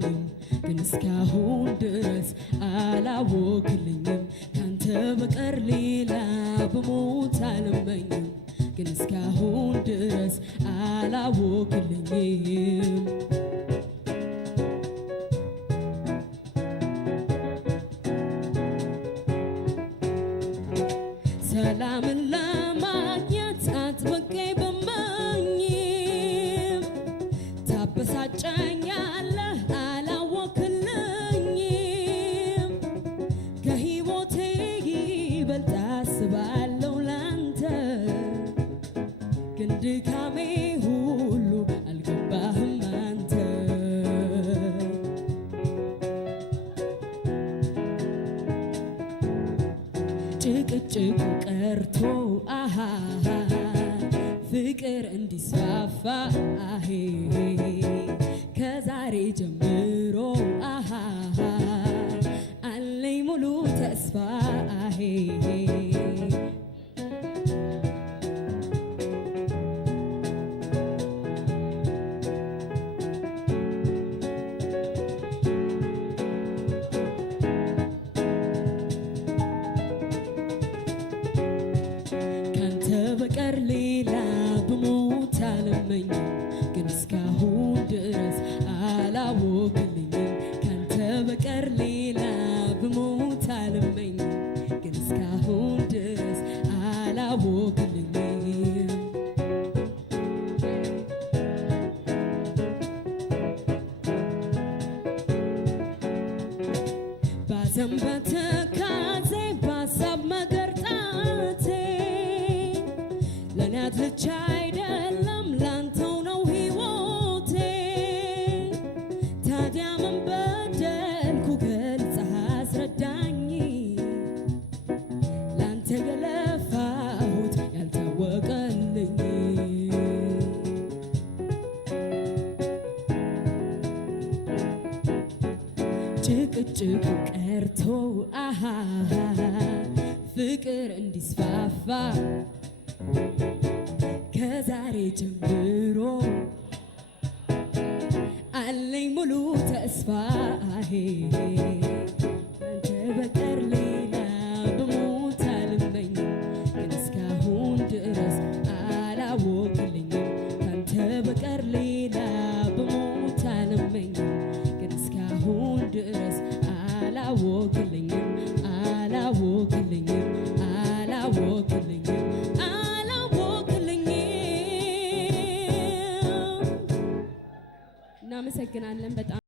አላወክልኝም ግን እስካሁን ድረስ አላወክልኝም ካንተ በቀር ሌላ ብሞት አልመኝም ግን እስካሁን ድረስ አላወክልኝም ሰላምን ለማግኘት አጥብቄ ብመኝም ታበሳጨኛለህ አላወክልኝም ከሕይወቴ ይበልጥ አስባለሁ ላንተ ግን ድካሜ ሁሉ አልገባህም አንተ ጭቅጭቁ ቀርቶ ፍቅር እንዲስፋፋ ከዛሬ ጀምሮ አለኝ ሙሉ ተስፋ በቀር ሌላ ብሞት አልመኝም ግን እስካሁን ድረስ አላወክልኝም ካንተ በቀር ሌላ ብሞት አልመኝም ግን እስካሁን ድረስ አላወክልኝም ባዘን በትካዜ ባሳብ መገርጣቴ ለኔ አትልቻ አይደለም ላንተው ነው ሕይወቴ ታዲያ ምን በደልኩ ገልጸህ አስረዳኝ ላንተ የለፋሁት ያልታወቀልኝ ጭቅጭቁ ቀርቶ ፍቅር እንዲስፋፋ ከዛሬ ጀምሮ አለኝ ሙሉ ተስፋ ካንተ በቀር ሌላ ብሞት አልመኝም ግን እስካሁን ድረስ አላወክልኝም ካንተ በቀር ሌላ ብሞት አልመኝም ግን እስካሁን ድረስ አላወክልኝም አላወክልኝም አላወክልኝም እናመሰግናለን በጣም